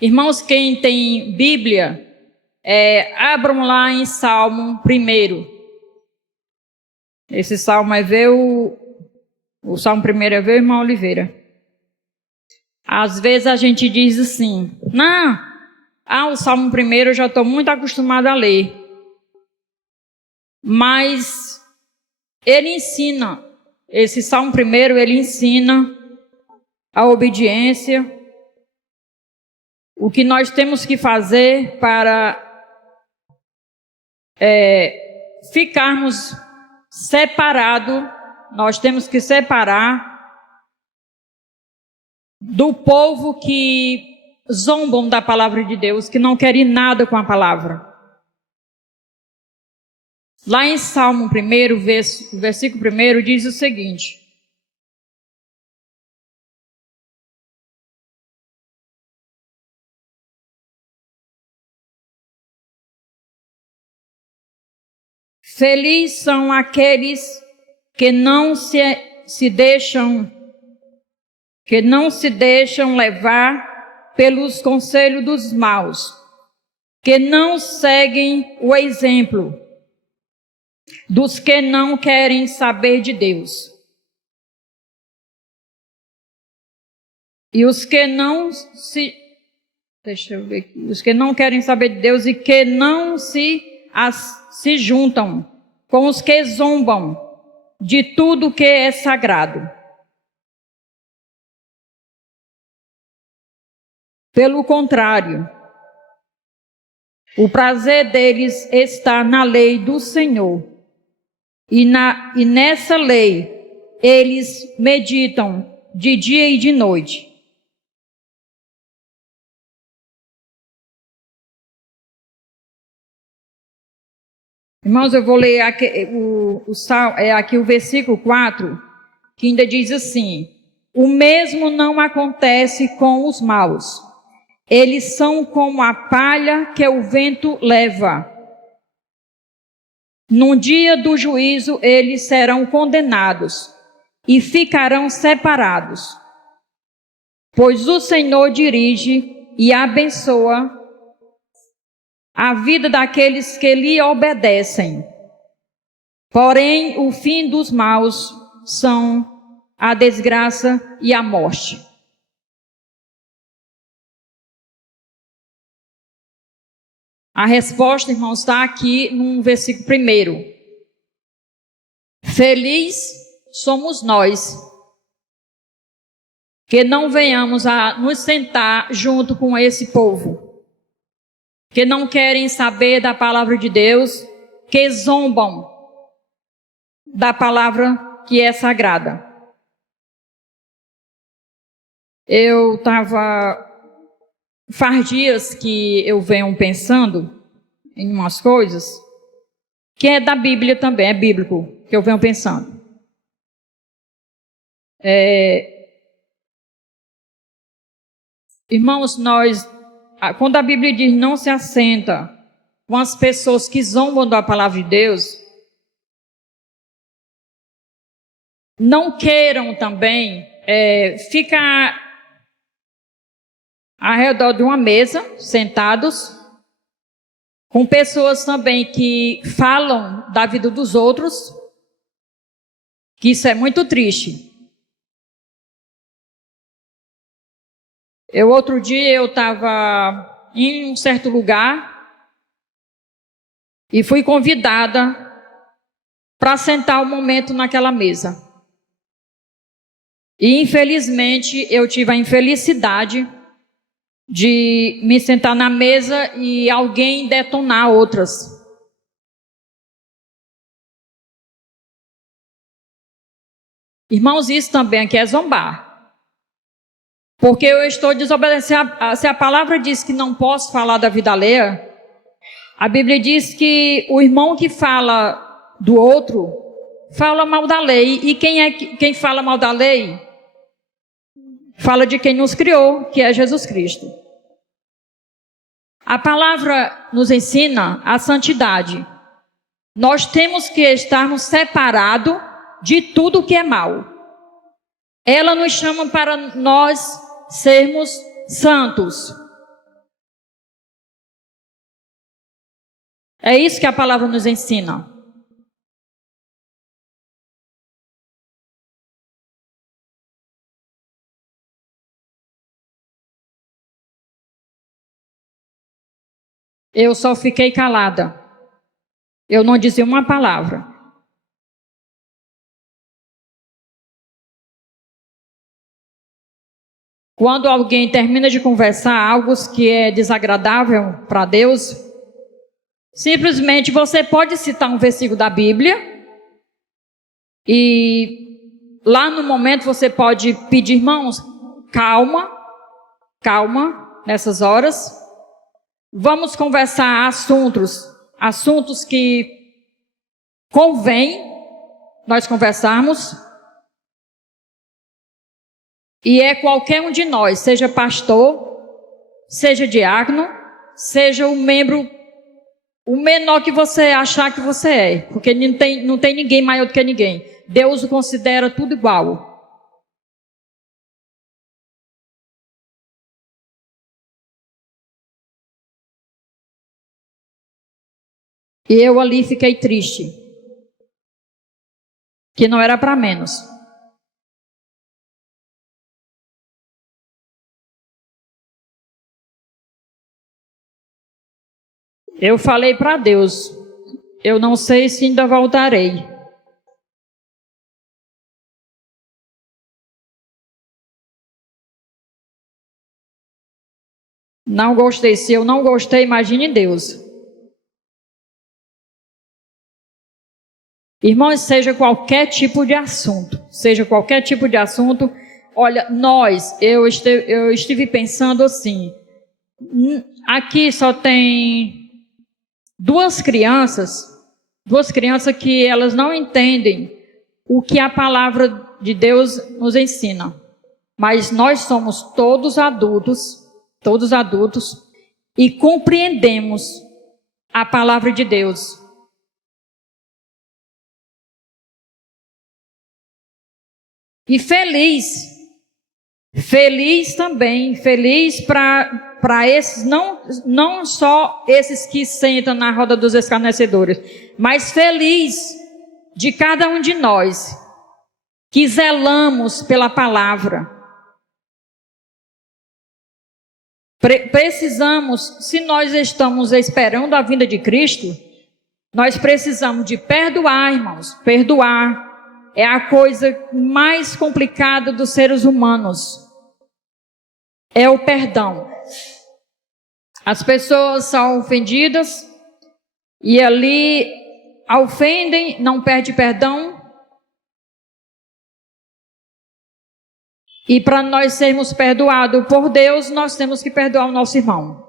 Irmãos, quem tem Bíblia, abram lá em Salmo 1. Esse salmo o Salmo 1 é ver o irmão Oliveira. Às vezes a gente diz assim, o Salmo 1 eu já estou muito acostumado a ler. Mas ele ensina, esse Salmo 1, ele ensina a obediência, o que nós temos que fazer para ficarmos separados. Nós temos que separar do povo que zombam da palavra de Deus, que não querem nada com a palavra. Lá em Salmo 1, versículo 1, diz o seguinte: Felizes são aqueles que não se deixam levar pelos conselhos dos maus, que não seguem o exemplo dos que não querem saber de Deus. E os que não os que não querem saber de Deus e que não se juntam com os que zombam de tudo que é sagrado. Pelo contrário, o prazer deles está na lei do Senhor, e nessa lei eles meditam de dia e de noite. Irmãos, eu vou ler aqui o versículo 4, que ainda diz assim: o mesmo não acontece com os maus. Eles são como a palha que o vento leva. No dia do juízo, eles serão condenados e ficarão separados, pois o Senhor dirige e abençoa a vida daqueles que lhe obedecem. Porém, o fim dos maus são a desgraça e a morte. A resposta, irmãos, está aqui no versículo 1. Feliz somos nós que não venhamos a nos sentar junto com esse povo, que não querem saber da palavra de Deus, que zombam da palavra que é sagrada. Faz dias que eu venho pensando em umas coisas, que é da Bíblia também, é bíblico, que eu venho pensando. Irmãos, quando a Bíblia diz não se assenta com as pessoas que zombam da palavra de Deus, não queiram também ficar ao redor de uma mesa, sentados, com pessoas também que falam da vida dos outros, que isso é muito triste. Outro dia eu estava em um certo lugar e fui convidada para sentar um momento naquela mesa. E infelizmente eu tive a infelicidade de me sentar na mesa e alguém detonar outras. Irmãos, isso também aqui é zombar. Porque eu estou desobedecendo. Se a palavra diz que não posso falar da vida alheia, a Bíblia diz que o irmão que fala do outro fala mal da lei. E quem fala mal da lei fala de quem nos criou, que é Jesus Cristo. A palavra nos ensina a santidade. Nós temos que estarmos separados de tudo que é mal. Ela nos chama para nós sermos santos. É isso que a palavra nos ensina. Eu só fiquei calada. Eu não disse uma palavra. Quando alguém termina de conversar algo que é desagradável para Deus, simplesmente você pode citar um versículo da Bíblia e lá no momento você pode pedir, irmãos, calma, calma nessas horas. Vamos conversar assuntos que convém nós conversarmos. E é qualquer um de nós, seja pastor, seja diácono, seja o membro, o menor que você achar que você é. Porque não tem ninguém maior do que ninguém. Deus o considera tudo igual. E eu ali fiquei triste. Que não era para menos. Eu falei para Deus, eu não sei se ainda voltarei. Não gostei. Se eu não gostei, imagine Deus. Irmãos, seja qualquer tipo de assunto, olha, eu estive pensando assim, aqui só tem duas crianças que elas não entendem o que a palavra de Deus nos ensina, mas nós somos todos adultos, e compreendemos a palavra de Deus. E feliz também, feliz para esses, não só esses que sentam na roda dos escarnecedores, mas feliz de cada um de nós que zelamos pela palavra. Precisamos, se nós estamos esperando a vinda de Cristo, nós precisamos de perdoar, irmãos, perdoar. É a coisa mais complicada dos seres humanos. É o perdão. As pessoas são ofendidas e ali ofendem, não pede perdão. E para nós sermos perdoados por Deus, nós temos que perdoar o nosso irmão.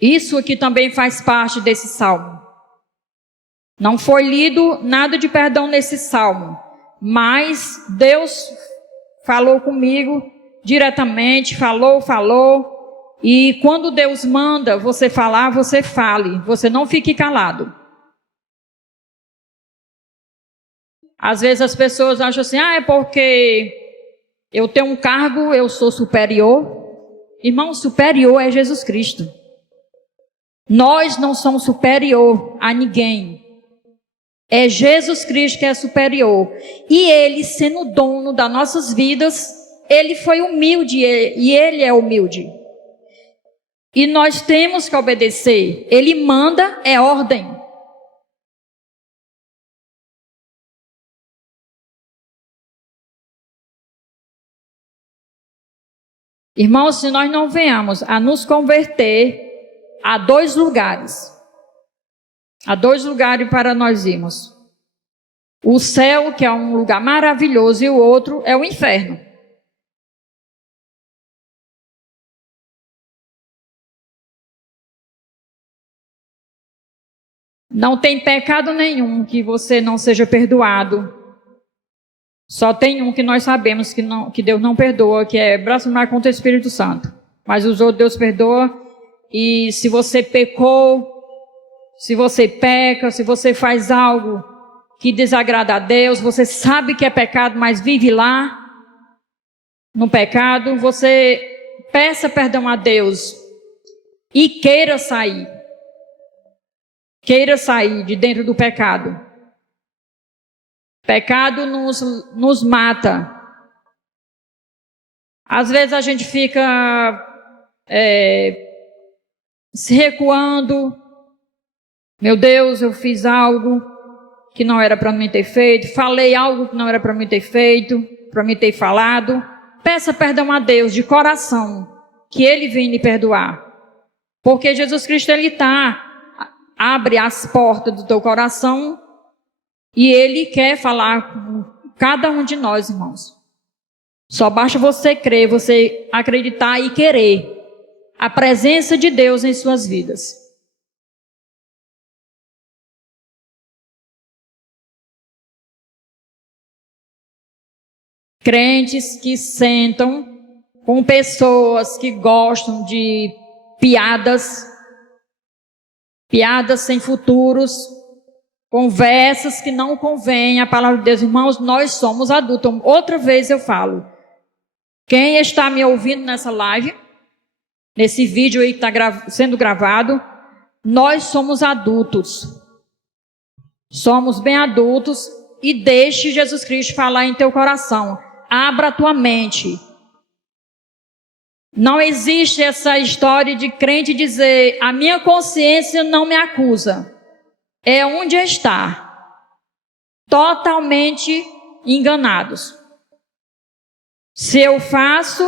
Isso aqui também faz parte desse salmo. Não foi lido nada de perdão nesse salmo, mas Deus falou comigo diretamente, falou, e quando Deus manda você falar, você fale, você não fique calado. Às vezes as pessoas acham assim, é porque eu tenho um cargo, eu sou superior. Irmão, superior é Jesus Cristo. Nós não somos superior a ninguém. É Jesus Cristo que é superior. E Ele, sendo dono das nossas vidas, Ele foi humilde e Ele é humilde. E nós temos que obedecer. Ele manda, é ordem. Irmãos, se nós não venhamos a nos converter, há dois lugares para nós irmos. O céu, que é um lugar maravilhoso, e o outro é o inferno. Não tem pecado nenhum que você não seja perdoado. Só tem um que nós sabemos que Deus não perdoa, que é blasfemar contra o Espírito Santo. Mas os outros Deus perdoa. E se você pecou, se você peca, se você faz algo que desagrada a Deus, você sabe que é pecado, mas vive lá no pecado, você peça perdão a Deus. e queira sair. Queira sair de dentro do pecado. Pecado nos mata. Às vezes a gente fica se recuando. Meu Deus, eu fiz algo que não era para mim ter feito. Falei algo que não era para mim ter feito, para mim ter falado. Peça perdão a Deus de coração, que Ele vem lhe perdoar. Porque Jesus Cristo, Ele abre as portas do teu coração e Ele quer falar com cada um de nós, irmãos. Só basta você crer, você acreditar e querer a presença de Deus em suas vidas. Crentes que sentam com pessoas que gostam de piadas sem futuros, conversas que não convêm à palavra de Deus. Irmãos, nós somos adultos. Outra vez eu falo, quem está me ouvindo nessa live, nesse vídeo aí que está sendo gravado, nós somos adultos. Somos bem adultos e deixe Jesus Cristo falar em teu coração. Abra a tua mente. Não existe essa história de crente dizer, a minha consciência não me acusa. É onde está. Totalmente enganados. Se eu faço,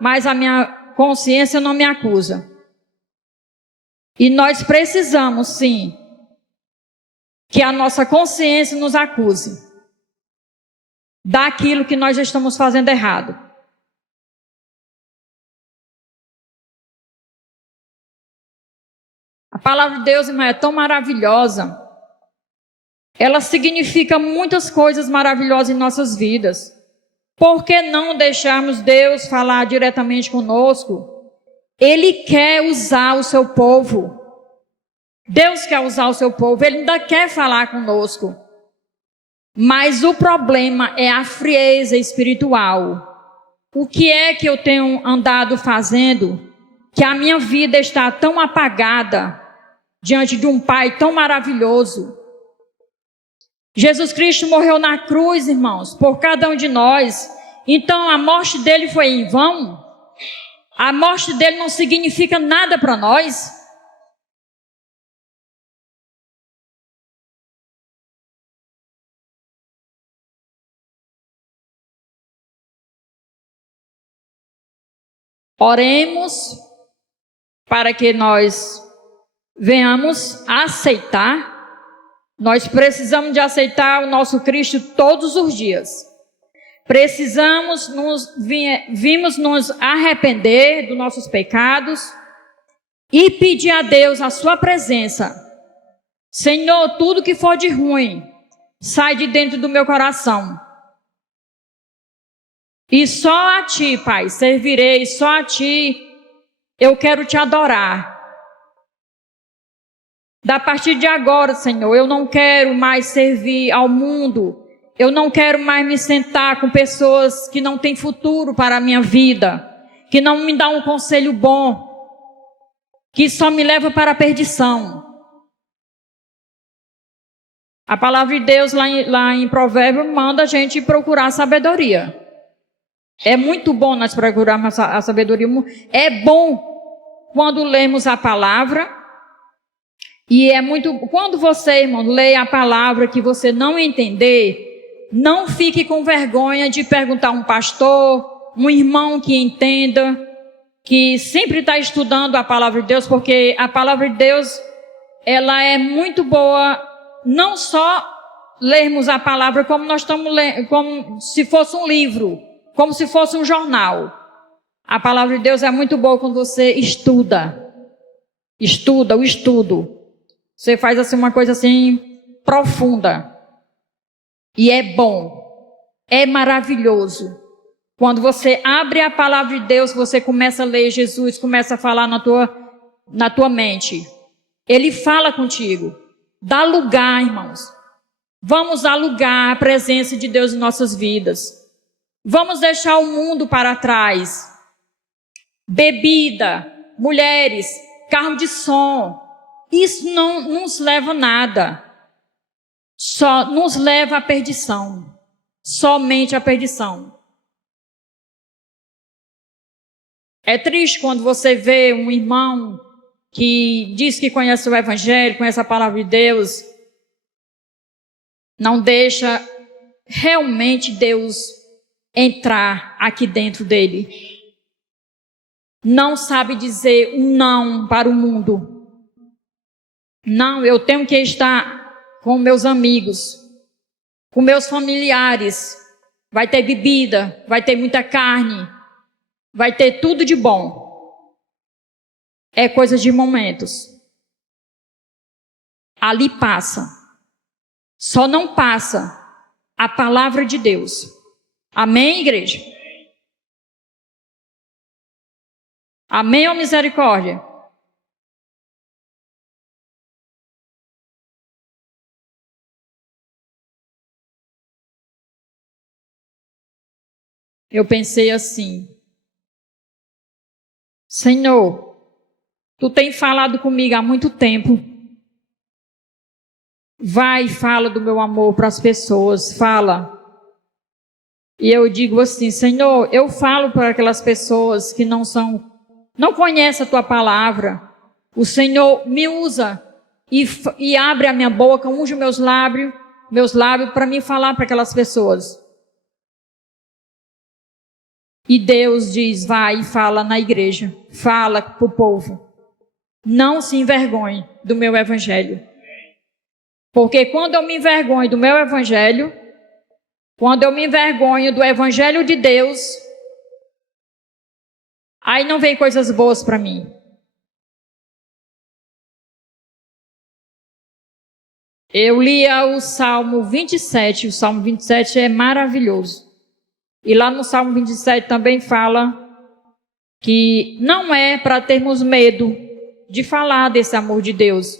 mas a minha consciência não me acusa. E nós precisamos, sim, que a nossa consciência nos acuse daquilo que nós já estamos fazendo errado. A palavra de Deus, irmã, é tão maravilhosa. Ela significa muitas coisas maravilhosas em nossas vidas. Por que não deixarmos Deus falar diretamente conosco? Ele quer usar o seu povo. Deus quer usar o seu povo. Ele ainda quer falar conosco. Mas o problema é a frieza espiritual. O que é que eu tenho andado fazendo que a minha vida está tão apagada diante de um Pai tão maravilhoso? Jesus Cristo morreu na cruz, irmãos, por cada um de nós. Então a morte dele foi em vão? A morte dele não significa nada para nós? Oremos para que nós venhamos a aceitar. Nós precisamos de aceitar o nosso Cristo todos os dias. Precisamos nos arrepender dos nossos pecados e pedir a Deus a sua presença. Senhor, tudo que for de ruim, sai de dentro do meu coração. E só a Ti, Pai, servirei, só a Ti eu quero Te adorar. Da partir de agora, Senhor, eu não quero mais servir ao mundo. Eu não quero mais me sentar com pessoas que não têm futuro para a minha vida, que não me dão um conselho bom, que só me leva para a perdição. A palavra de Deus lá em Provérbios manda a gente procurar sabedoria. É muito bom nós procurarmos a sabedoria. É bom quando lemos a palavra. E é muito... Quando você, irmão, lê a palavra que você não entender, não fique com vergonha de perguntar a um pastor, um irmão que entenda, que sempre está estudando a palavra de Deus, porque a palavra de Deus, ela é muito boa, não só lermos a palavra como nós estamos lendo, como se fosse um livro, como se fosse um jornal. A palavra de Deus é muito boa quando você estuda. Estuda, o estudo. Você faz assim uma coisa assim profunda. E é bom. É maravilhoso. Quando você abre a palavra de Deus, você começa a ler Jesus, começa a falar na tua mente. Ele fala contigo. Dá lugar, irmãos. Vamos dar lugar à presença de Deus em nossas vidas. Vamos deixar o mundo para trás. Bebida, mulheres, carro de som. Isso não nos leva a nada. Só nos leva à perdição. Somente à perdição. É triste quando você vê um irmão que diz que conhece o Evangelho, conhece a palavra de Deus, não deixa realmente Deus entrar aqui dentro dele. Não sabe dizer um não para o mundo. Não, eu tenho que estar com meus amigos, com meus familiares. Vai ter bebida, vai ter muita carne, vai ter tudo de bom. É coisa de momentos. Ali passa. Só não passa a palavra de Deus. Amém, igreja? Amém ou misericórdia? Eu pensei assim: Senhor, Tu tem falado comigo há muito tempo. Vai e fala do meu amor para as pessoas, fala. E eu digo assim: Senhor, eu falo para aquelas pessoas que não conhecem a Tua palavra. O Senhor me usa e abre a minha boca, unge meus lábios para me falar para aquelas pessoas. E Deus diz: vai e fala na igreja, fala para o povo. Não se envergonhe do meu evangelho. Porque quando eu me envergonho do meu evangelho, quando eu me envergonho do evangelho de Deus, aí não vem coisas boas para mim. Eu lia o Salmo 27, o Salmo 27 é maravilhoso. E lá no Salmo 27 também fala que não é para termos medo de falar desse amor de Deus.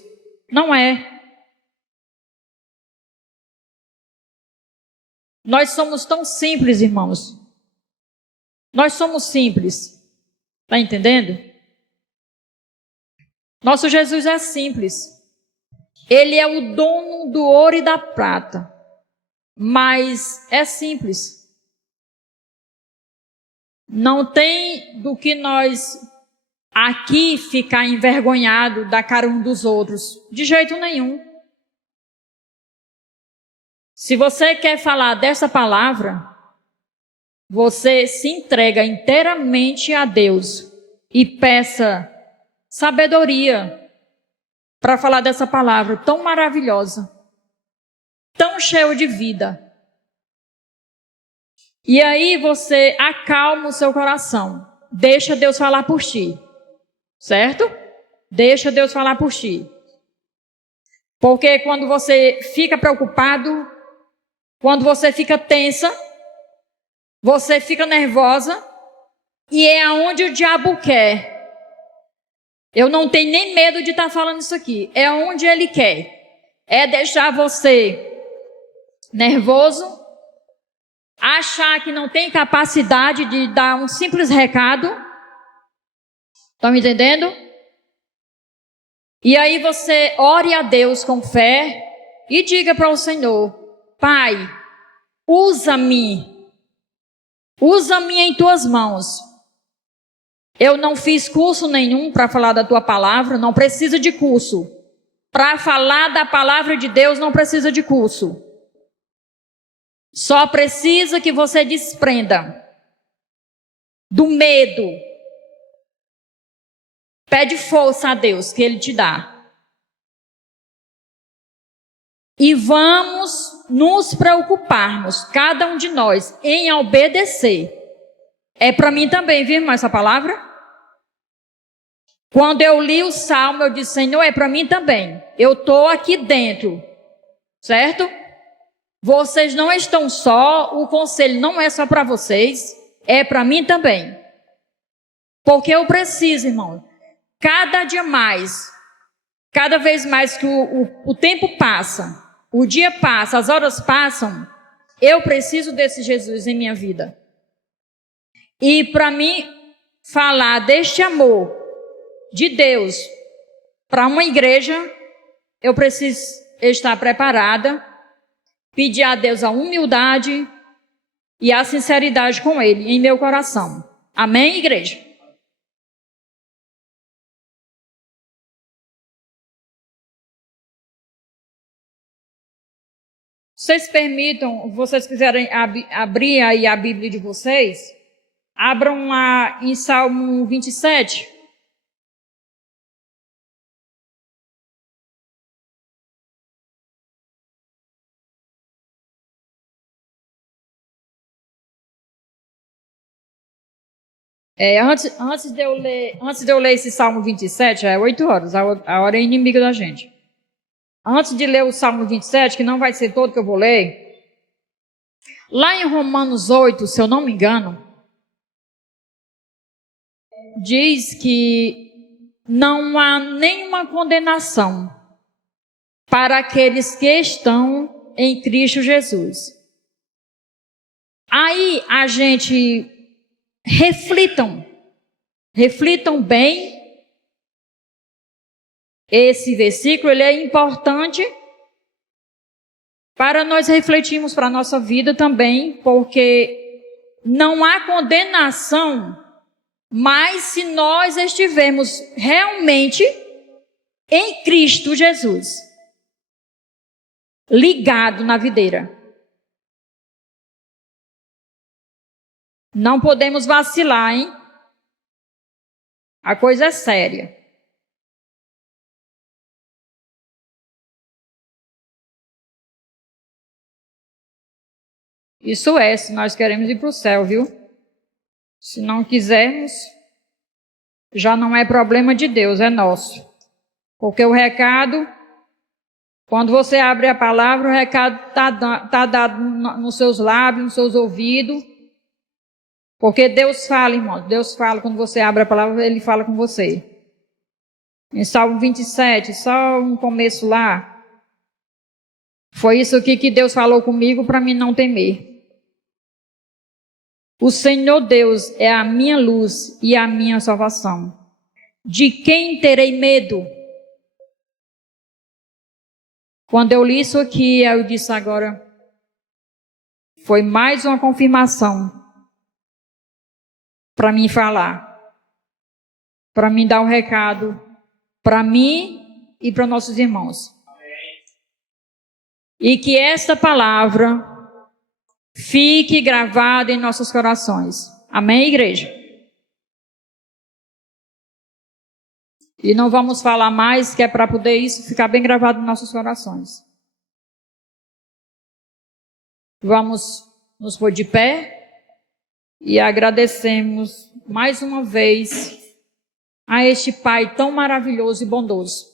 Não é. Nós somos tão simples, irmãos. Nós somos simples. Está entendendo? Nosso Jesus é simples. Ele é o dono do ouro e da prata. Mas é simples. Não tem do que nós aqui ficar envergonhado da cara um dos outros. De jeito nenhum. Se você quer falar dessa palavra, você se entrega inteiramente a Deus e peça sabedoria para falar dessa palavra tão maravilhosa, tão cheia de vida. E aí você acalma o seu coração. Deixa Deus falar por ti. Certo? Deixa Deus falar por ti. Porque quando você fica preocupado, quando você fica tensa, você fica nervosa, e é aonde o diabo quer. Eu não tenho nem medo de estar falando isso aqui. É onde ele quer. É deixar você nervoso, achar que não tem capacidade de dar um simples recado. Estão me entendendo? E aí você ore a Deus com fé e diga para o Senhor: Pai, usa-me em tuas mãos. Eu não fiz curso nenhum para falar da tua palavra, não precisa de curso. Para falar da palavra de Deus não precisa de curso. Só precisa que você desprenda do medo. Pede força a Deus que Ele te dá. E vamos nos preocuparmos, cada um de nós, em obedecer. É para mim também, viu, irmão, essa palavra? Quando eu li o Salmo, eu disse: Senhor, é para mim também. Eu estou aqui dentro, certo? Vocês não estão só, o conselho não é só para vocês, é para mim também. Porque eu preciso, irmão, cada dia mais, cada vez mais que o tempo passa, o dia passa, as horas passam, eu preciso desse Jesus em minha vida. E para mim falar deste amor de Deus Para uma igreja, eu preciso estar preparada, pedir a Deus a humildade e a sinceridade com Ele em meu coração. Amém, igreja? Vocês permitam, vocês quiserem abrir aí a Bíblia de vocês, abram lá em Salmo 27. Antes de eu ler esse Salmo 27, é 8 horas, a hora é inimiga da gente. Antes de ler o Salmo 27, que não vai ser todo que eu vou ler, lá em Romanos 8, se eu não me engano, diz que não há nenhuma condenação para aqueles que estão em Cristo Jesus. Aí a gente reflitam bem. Esse versículo ele é importante para nós refletirmos para a nossa vida também, porque não há condenação, mas se nós estivermos realmente em Cristo Jesus, ligado na videira. Não podemos vacilar, hein? A coisa é séria. Isso é, se nós queremos ir para o céu, viu? Se não quisermos, já não é problema de Deus, é nosso. Porque o recado, quando você abre a palavra, o recado está dado nos seus lábios, nos seus ouvidos. Porque Deus fala, irmão. Deus fala, quando você abre a palavra, Ele fala com você. Em Salmo 27, só um começo lá. Foi isso aqui que Deus falou comigo para mim não temer. O Senhor Deus é a minha luz e a minha salvação. De quem terei medo? Quando eu li isso aqui, eu disse agora, foi mais uma confirmação para mim falar, para mim dar um recado, para mim e para nossos irmãos. E que esta palavra fique gravada em nossos corações. Amém, igreja? E não vamos falar mais, que é para poder isso ficar bem gravado em nossos corações. Vamos nos pôr de pé e agradecemos mais uma vez a este Pai tão maravilhoso e bondoso.